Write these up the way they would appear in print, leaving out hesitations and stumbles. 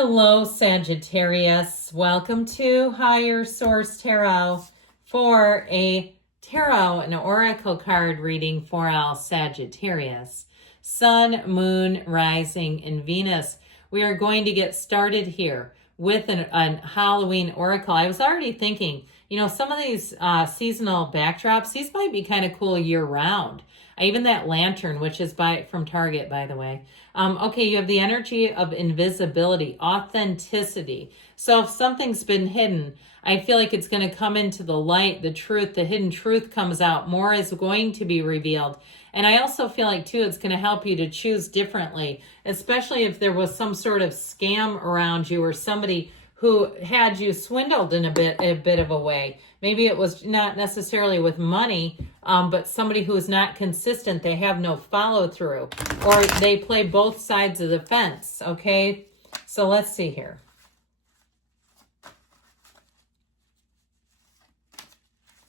Hello, Sagittarius. Welcome to Higher Source Tarot for a tarot and oracle card reading for all Sagittarius. Sun, Moon, Rising, and Venus. We are going to get started here with a Halloween oracle. I was already thinking, some of these seasonal backdrops, these might be kind of cool year round. Even that lantern, which is from Target, by the way. Okay, you have the energy of invisibility, authenticity. So if something's been hidden, I feel like it's going to come into the light, the truth, the hidden truth comes out. More is going to be revealed. And I also feel like, too, it's going to help you to choose differently, especially if there was some sort of scam around you or somebody who had you swindled in a bit of a way. Maybe it was not necessarily with money, but somebody who is not consistent. They have no follow through, or they play both sides of the fence. Okay, so let's see here.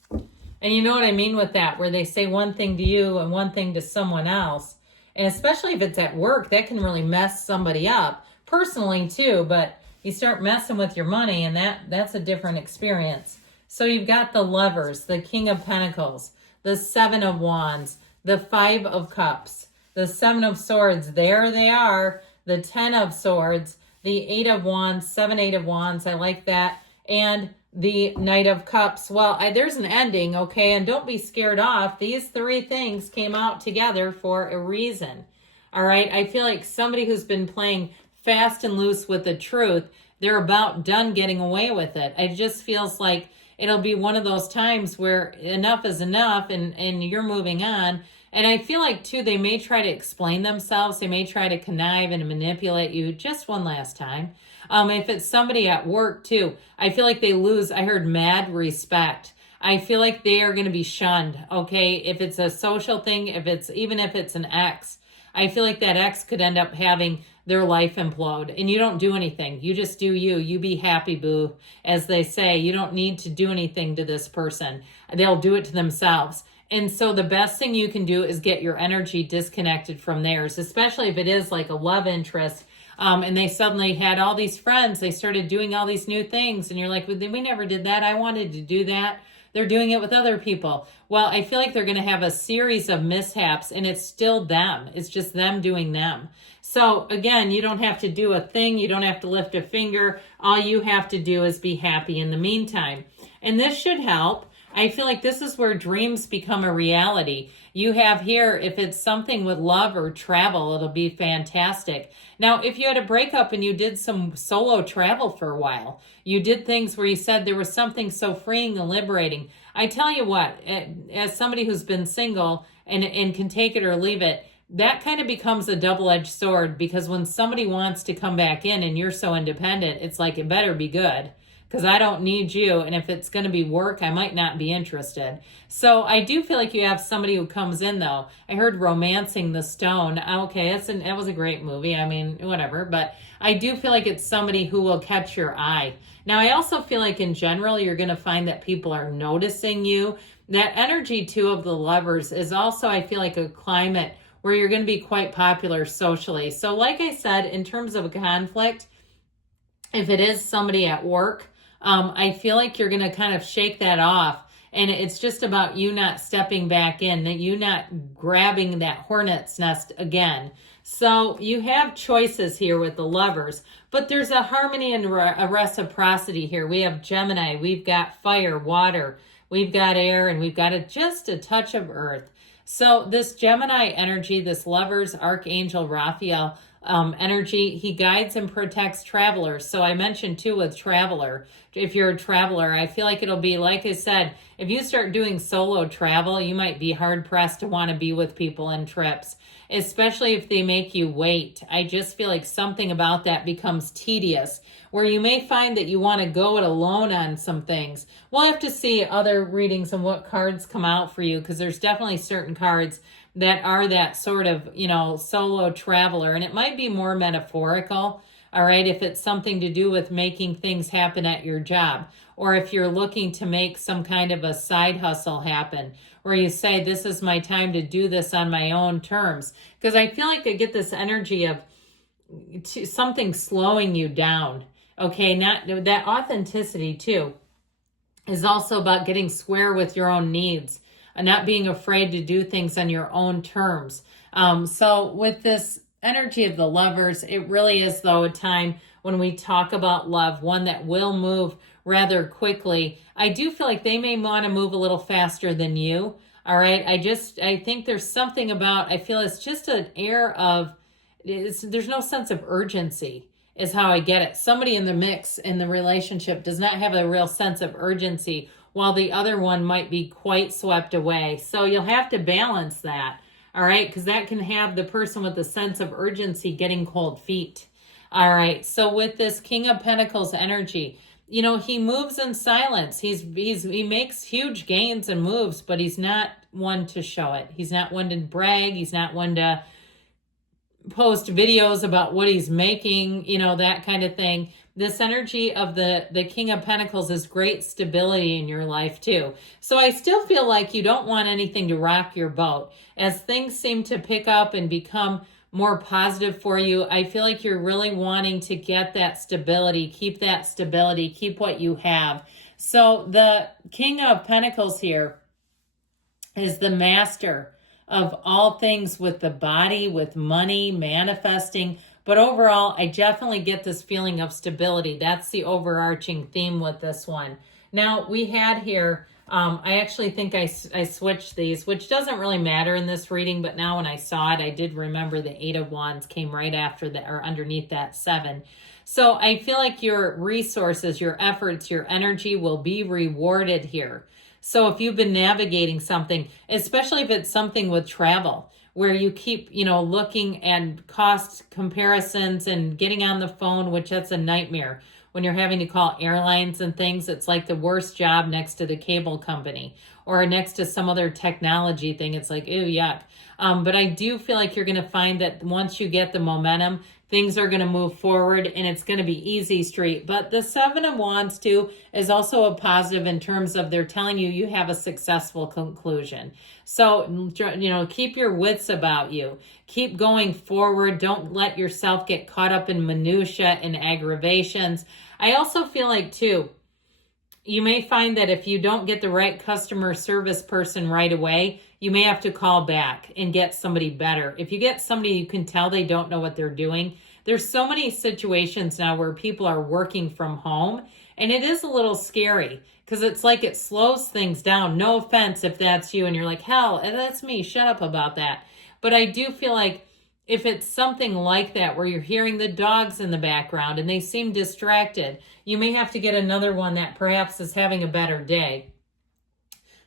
And you know what I mean with that, where they say one thing to you and one thing to someone else. And especially if it's at work, that can really mess somebody up personally too, but you start messing with your money, and that's a different experience. So you've got the Lovers, the King of Pentacles, the Seven of Wands, the Five of Cups, the Seven of Swords. There they are. The Ten of Swords, the Eight of Wands, Eight of Wands. I like that. And the Knight of Cups. Well, there's an ending, okay? And don't be scared off. These three things came out together for a reason. All right? I feel like somebody who's been playing fast and loose with the truth, they're about done getting away with it. It just feels like it'll be one of those times where enough is enough and you're moving on. And I feel like, too, they may try to explain themselves. They may try to connive and manipulate you just one last time. If it's somebody at work, too, I feel like they lose, I heard, mad respect. I feel like they are going to be shunned, okay? If it's a social thing, even if it's an ex, I feel like that ex could end up having their life implode, and you don't do anything. You just do you. You be happy, boo, as they say. You don't need to do anything to this person. They'll do it to themselves. And so the best thing you can do is get your energy disconnected from theirs, especially if it is like a love interest. And they suddenly had all these friends. They started doing all these new things. And you're like, well, we never did that. I wanted to do that. They're doing it with other people. Well, I feel like they're going to have a series of mishaps, and it's still them. It's just them doing them. So again, you don't have to do a thing. You don't have to lift a finger. All you have to do is be happy in the meantime. And this should help. I feel like this is where dreams become a reality. You have here, if it's something with love or travel, it'll be fantastic. Now, if you had a breakup and you did some solo travel for a while, you did things where you said there was something so freeing and liberating. I tell you what, as somebody who's been single and can take it or leave it, that kind of becomes a double-edged sword, because when somebody wants to come back in and you're so independent, it's like, it better be good, because I don't need you. And if it's going to be work, I might not be interested. So I do feel like you have somebody who comes in, though. I heard Romancing the Stone. Okay, that was a great movie. I mean, whatever. But I do feel like it's somebody who will catch your eye. Now, I also feel like in general, you're going to find that people are noticing you. That energy, too, of the Lovers is also, I feel like, a climate where you're going to be quite popular socially. So like I said, in terms of a conflict, if it is somebody at work, I feel like you're going to kind of shake that off. And it's just about you not stepping back in, that you not grabbing that hornet's nest again. So you have choices here with the Lovers, but there's a harmony and a reciprocity here. We have Gemini, we've got fire, water, we've got air, and we've got just a touch of earth. So this Gemini energy, this Lovers, Archangel Raphael energy, he guides and protects travelers. So I mentioned too with traveler, if you're a traveler, I feel like it'll be, like I said, if you start doing solo travel, you might be hard pressed to want to be with people in trips, especially if they make you wait. I just feel like something about that becomes tedious, where you may find that you want to go it alone on some things. We'll have to see other readings and what cards come out for you, because there's definitely certain cards that are that sort of, solo traveler. And it might be more metaphorical, all right, if it's something to do with making things happen at your job, or if you're looking to make some kind of a side hustle happen, where you say, this is my time to do this on my own terms. Because I feel like I get this energy of something slowing you down. Okay, not that authenticity too is also about getting square with your own needs and not being afraid to do things on your own terms. So with this energy of the Lovers, it really is, though, a time when we talk about love, one that will move rather quickly. I do feel like they may want to move a little faster than you. All right. I think there's something about, I feel it's just an air of, there's no sense of urgency is how I get it. Somebody in the mix in the relationship does not have a real sense of urgency, while the other one might be quite swept away. So you'll have to balance that. All right. Because that can have the person with the sense of urgency getting cold feet. All right. So with this King of Pentacles energy, you know, he moves in silence. He makes huge gains and moves, but he's not one to show it. He's not one to brag. He's not one to post videos about what he's making, you know, that kind of thing. This energy of the King of Pentacles is great stability in your life too. So I still feel like you don't want anything to rock your boat. As things seem to pick up and become more positive for you, I feel like you're really wanting to get that stability, keep what you have. So the King of Pentacles here is the master of all things with the body, with money, manifesting. But overall, I definitely get this feeling of stability. That's the overarching theme with this one. Now, we had here, I actually think I switched these, which doesn't really matter in this reading, but now when I saw it, I did remember the Eight of Wands came right after that, or underneath that 7. So I feel like your resources, your efforts, your energy will be rewarded here. So if you've been navigating something, especially if it's something with travel, where you keep, you know, looking at cost comparisons and getting on the phone, which that's a nightmare. When you're having to call airlines and things, it's like the worst job next to the cable company or next to some other technology thing. It's like, ew, yuck. But I do feel like you're going to find that once you get the momentum, things are going to move forward and it's going to be easy street. But the 7 of Wands too is also a positive in terms of they're telling you have a successful conclusion. So, you know, keep your wits about you. Keep going forward. Don't let yourself get caught up in minutia and aggravations. I also feel like too, you may find that if you don't get the right customer service person right away, you may have to call back and get somebody better. If you get somebody you can tell they don't know what they're doing, there's so many situations now where people are working from home, and it is a little scary because it's like it slows things down. No offense if that's you and you're like, hell, that's me. Shut up about that. But I do feel like if it's something like that where you're hearing the dogs in the background and they seem distracted, you may have to get another one that perhaps is having a better day.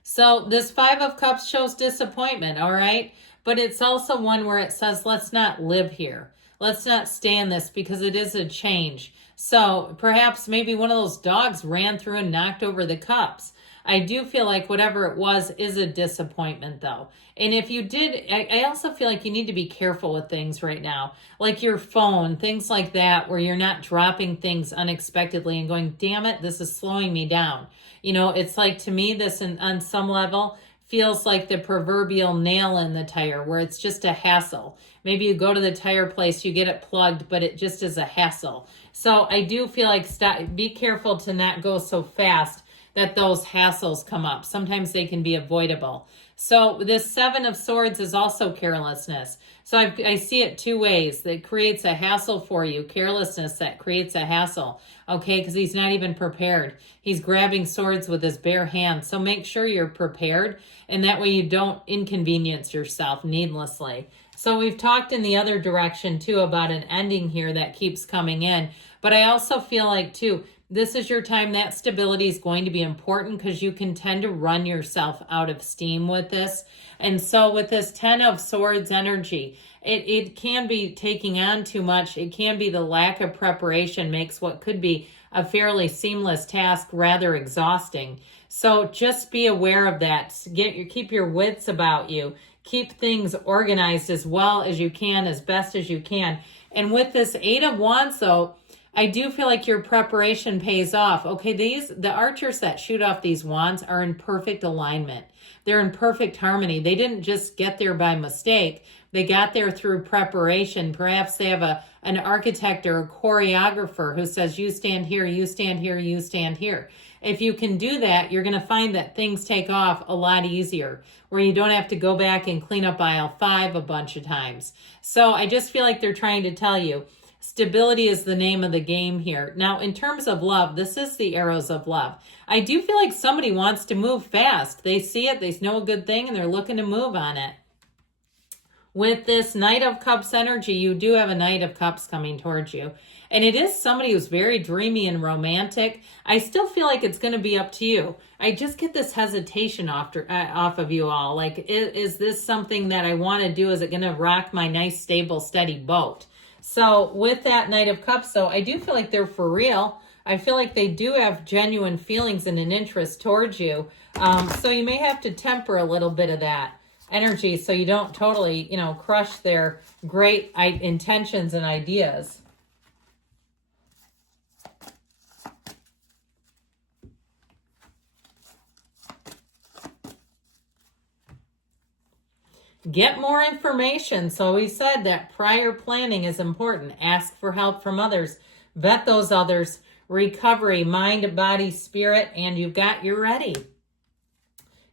So this 5 of Cups shows disappointment, all right? But it's also one where it says, let's not live here. Let's not stay in this because it is a change. So perhaps maybe one of those dogs ran through and knocked over the cups. I do feel like whatever it was is a disappointment though. And if you did, I also feel like you need to be careful with things right now. Like your phone, things like that, where you're not dropping things unexpectedly and going, damn it, this is slowing me down. You know, it's like, to me, this on some level feels like the proverbial nail in the tire where it's just a hassle. Maybe you go to the tire place, you get it plugged, but it just is a hassle. So I do feel like be careful to not go so fast that those hassles come up. Sometimes they can be avoidable. So this 7 of Swords is also carelessness. So I see it two ways. That creates a hassle for you. Carelessness that creates a hassle. Okay, because he's not even prepared. He's grabbing swords with his bare hands. So make sure you're prepared. And that way you don't inconvenience yourself needlessly. So we've talked in the other direction too about an ending here that keeps coming in. But I also feel like too, this is your time. That stability is going to be important because you can tend to run yourself out of steam with this. And so with this 10 of Swords energy, it can be taking on too much. It can be the lack of preparation makes what could be a fairly seamless task rather exhausting. So just be aware of that. Keep your wits about you. Keep things organized as well as you can, as best as you can. And with this 8 of Wands though, I do feel like your preparation pays off. Okay, the archers that shoot off these wands are in perfect alignment. They're in perfect harmony. They didn't just get there by mistake. They got there through preparation. Perhaps they have an architect or a choreographer who says, you stand here, you stand here, you stand here. If you can do that, you're going to find that things take off a lot easier, where you don't have to go back and clean up aisle 5 a bunch of times. So I just feel like they're trying to tell you, stability is the name of the game here. Now, in terms of love, this is the arrows of love. I do feel like somebody wants to move fast. They see it, they know a good thing, and they're looking to move on it. With this Knight of Cups energy, you do have a Knight of Cups coming towards you. And it is somebody who's very dreamy and romantic. I still feel like it's going to be up to you. I just get this hesitation off of you all. Like, is this something that I want to do? Is it going to rock my nice, stable, steady boat? So with that Knight of Cups, though, I do feel like they're for real. I feel like they do have genuine feelings and an interest towards you. So you may have to temper a little bit of that energy so you don't totally, crush their great intentions and ideas. Get more information. So we said that prior planning is important. Ask for help from others. Vet those others. Recovery, mind, body, spirit, and you've got you're ready.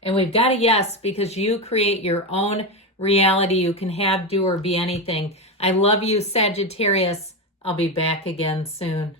And we've got a yes, because you create your own reality. You can have, do, or be anything. I love you, Sagittarius. I'll be back again soon.